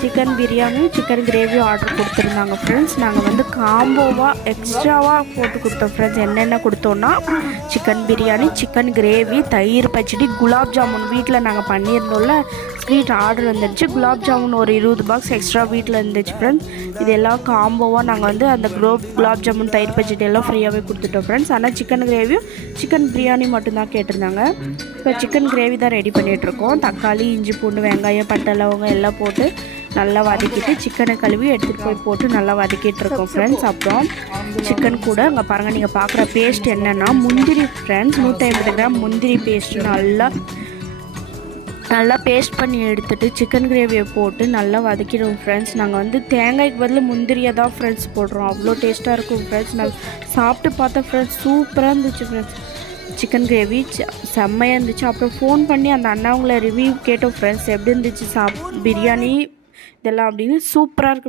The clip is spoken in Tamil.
சிக்கன் பிரியாணியும் சிக்கன் கிரேவியும் ஆர்டர் கொடுத்துருந்தாங்க ஃப்ரெண்ட்ஸ். நாங்கள் வந்து காம்போவாக எக்ஸ்ட்ராவாக போட்டு கொடுத்தோம் ஃப்ரெண்ட்ஸ். என்னென்ன கொடுத்தோன்னா சிக்கன் பிரியாணி, சிக்கன் கிரேவி, தயிர் பச்சடி, குலாப் ஜாமுன் வீட்டில் நாங்கள் பண்ணியிருந்தோம்ல ஸ்வீட் ஆர்டர் வந்துடுச்சு. குலாப் ஜாமுன் ஒரு 20 பாக்ஸ் எக்ஸ்ட்ரா வீட்டில் இருந்துச்சு ஃப்ரெண்ட்ஸ். இதெல்லாம் காம்போவாக நாங்கள் வந்து அந்த குலாப் ஜாமுன், தயிர் பச்சடி எல்லாம் ஃப்ரீயாகவே கொடுத்துட்டோம் ஃப்ரெண்ட்ஸ். ஆனால் சிக்கன் கிரேவியும் சிக்கன் பிரியாணி மட்டும்தான் கேட்டிருந்தாங்க. இப்போ சிக்கன் கிரேவி தான் ரெடி பண்ணிகிட்ருக்கோம். தக்காளி, இஞ்சி, பூண்டு, வெங்காயம், பட்டை, லவங்கம் எல்லாம் போட்டு நல்லா வதக்கிட்டு சிக்கனை கழுவி எடுத்துகிட்டு போய் போட்டு நல்லா வதக்கிட்டு இருக்கோம் ஃப்ரெண்ட்ஸ். அப்புறம் சிக்கன் கூட அங்கே பாருங்கள், நீங்கள் பார்க்குற பேஸ்ட் என்னென்னா முந்திரி ஃப்ரெண்ட்ஸ். 150 கிராம் முந்திரி பேஸ்ட்டு நல்லா பேஸ்ட் பண்ணி எடுத்துகிட்டு சிக்கன் கிரேவியை போட்டு நல்லா வதக்கிடுவோம் ஃப்ரெண்ட்ஸ். நாங்கள் வந்து தேங்காய்க்கு பதில் முந்திரியை தான் ஃப்ரெண்ட்ஸ் போடுறோம். அவ்வளோ டேஸ்ட்டாக இருக்கும் ஃப்ரெண்ட்ஸ். நான் சாப்பிட்டு பார்த்தேன் ஃப்ரெண்ட்ஸ், சூப்பராக இருந்துச்சு ஃப்ரெண்ட்ஸ். சிக்கன் கிரேவி செம்மையாக இருந்துச்சு. அப்புறம் ஃபோன் பண்ணி அந்த அண்ணாவங்களை ரிவ்யூ கேட்டோம் ஃப்ரெண்ட்ஸ், எப்படி இருந்துச்சு பிரியாணி இதெல்லாம் அப்படின்னு. சூப்பராக இருக்குது